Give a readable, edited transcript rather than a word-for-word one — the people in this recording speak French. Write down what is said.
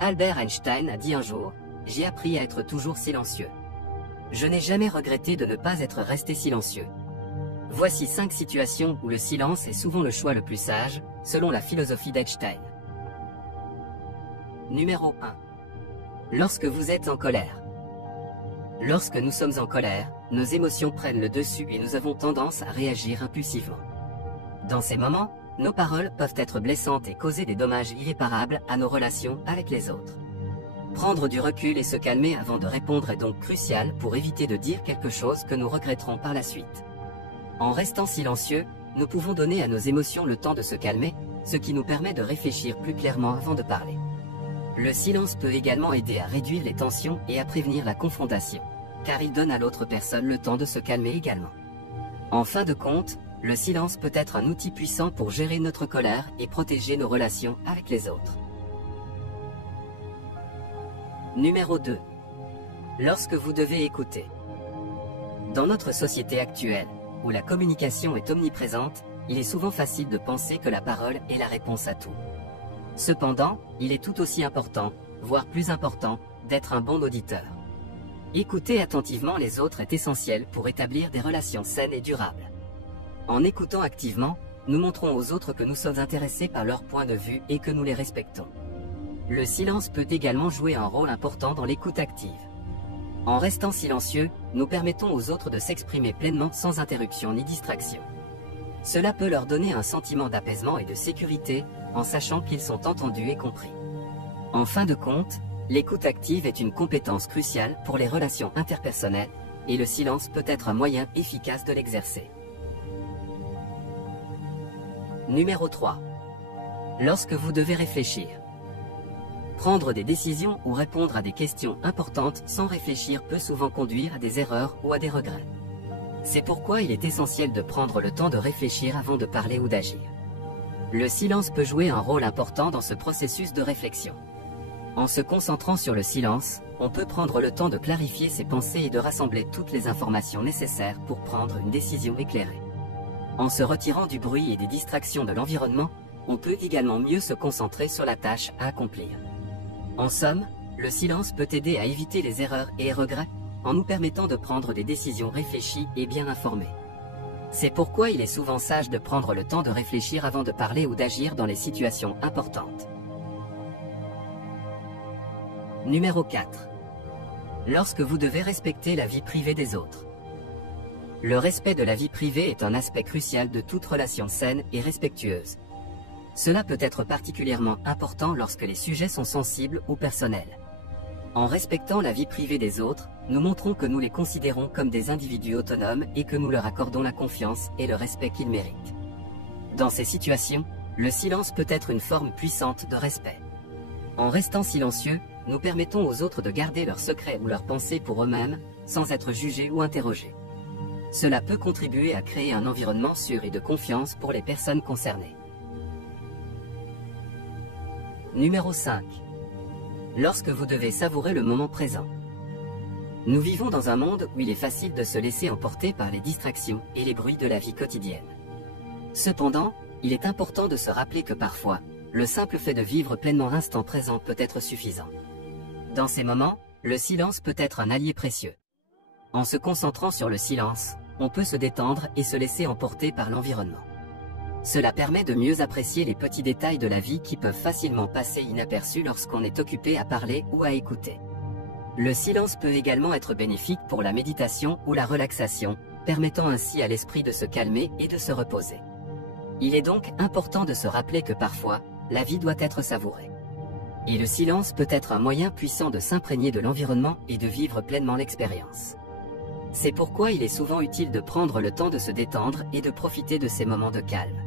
Albert Einstein a dit un jour, « J'ai appris à être toujours silencieux. Je n'ai jamais regretté de ne pas être resté silencieux. » Voici 5 situations où le silence est souvent le choix le plus sage, selon la philosophie d'Einstein. Numéro 1. Lorsque vous êtes en colère. Lorsque nous sommes en colère, nos émotions prennent le dessus et nous avons tendance à réagir impulsivement. Dans ces moments, nos paroles peuvent être blessantes et causer des dommages irréparables à nos relations avec les autres. Prendre du recul et se calmer avant de répondre est donc crucial pour éviter de dire quelque chose que nous regretterons par la suite. En restant silencieux, nous pouvons donner à nos émotions le temps de se calmer, ce qui nous permet de réfléchir plus clairement avant de parler. Le silence peut également aider à réduire les tensions et à prévenir la confrontation, car il donne à l'autre personne le temps de se calmer également. En fin de compte, le silence peut être un outil puissant pour gérer notre colère et protéger nos relations avec les autres. Numéro 2. Lorsque vous devez écouter. Dans notre société actuelle, où la communication est omniprésente, il est souvent facile de penser que la parole est la réponse à tout. Cependant, il est tout aussi important, voire plus important, d'être un bon auditeur. Écouter attentivement les autres est essentiel pour établir des relations saines et durables. En écoutant activement, nous montrons aux autres que nous sommes intéressés par leur point de vue et que nous les respectons. Le silence peut également jouer un rôle important dans l'écoute active. En restant silencieux, nous permettons aux autres de s'exprimer pleinement sans interruption ni distraction. Cela peut leur donner un sentiment d'apaisement et de sécurité, en sachant qu'ils sont entendus et compris. En fin de compte, l'écoute active est une compétence cruciale pour les relations interpersonnelles, et le silence peut être un moyen efficace de l'exercer. Numéro 3. Lorsque vous devez réfléchir. Prendre des décisions ou répondre à des questions importantes sans réfléchir peut souvent conduire à des erreurs ou à des regrets. C'est pourquoi il est essentiel de prendre le temps de réfléchir avant de parler ou d'agir. Le silence peut jouer un rôle important dans ce processus de réflexion. En se concentrant sur le silence, on peut prendre le temps de clarifier ses pensées et de rassembler toutes les informations nécessaires pour prendre une décision éclairée. En se retirant du bruit et des distractions de l'environnement, on peut également mieux se concentrer sur la tâche à accomplir. En somme, le silence peut aider à éviter les erreurs et les regrets, en nous permettant de prendre des décisions réfléchies et bien informées. C'est pourquoi il est souvent sage de prendre le temps de réfléchir avant de parler ou d'agir dans les situations importantes. Numéro 4. Lorsque vous devez respecter la vie privée des autres. Le respect de la vie privée est un aspect crucial de toute relation saine et respectueuse. Cela peut être particulièrement important lorsque les sujets sont sensibles ou personnels. En respectant la vie privée des autres, nous montrons que nous les considérons comme des individus autonomes et que nous leur accordons la confiance et le respect qu'ils méritent. Dans ces situations, le silence peut être une forme puissante de respect. En restant silencieux, nous permettons aux autres de garder leurs secrets ou leurs pensées pour eux-mêmes, sans être jugés ou interrogés. Cela peut contribuer à créer un environnement sûr et de confiance pour les personnes concernées. Numéro 5. Lorsque vous devez savourer le moment présent. Nous vivons dans un monde où il est facile de se laisser emporter par les distractions et les bruits de la vie quotidienne. Cependant, il est important de se rappeler que parfois, le simple fait de vivre pleinement l'instant présent peut être suffisant. Dans ces moments, le silence peut être un allié précieux. En se concentrant sur le silence, on peut se détendre et se laisser emporter par l'environnement. Cela permet de mieux apprécier les petits détails de la vie qui peuvent facilement passer inaperçus lorsqu'on est occupé à parler ou à écouter. Le silence peut également être bénéfique pour la méditation ou la relaxation, permettant ainsi à l'esprit de se calmer et de se reposer. Il est donc important de se rappeler que parfois, la vie doit être savourée. Et le silence peut être un moyen puissant de s'imprégner de l'environnement et de vivre pleinement l'expérience. C'est pourquoi il est souvent utile de prendre le temps de se détendre et de profiter de ces moments de calme.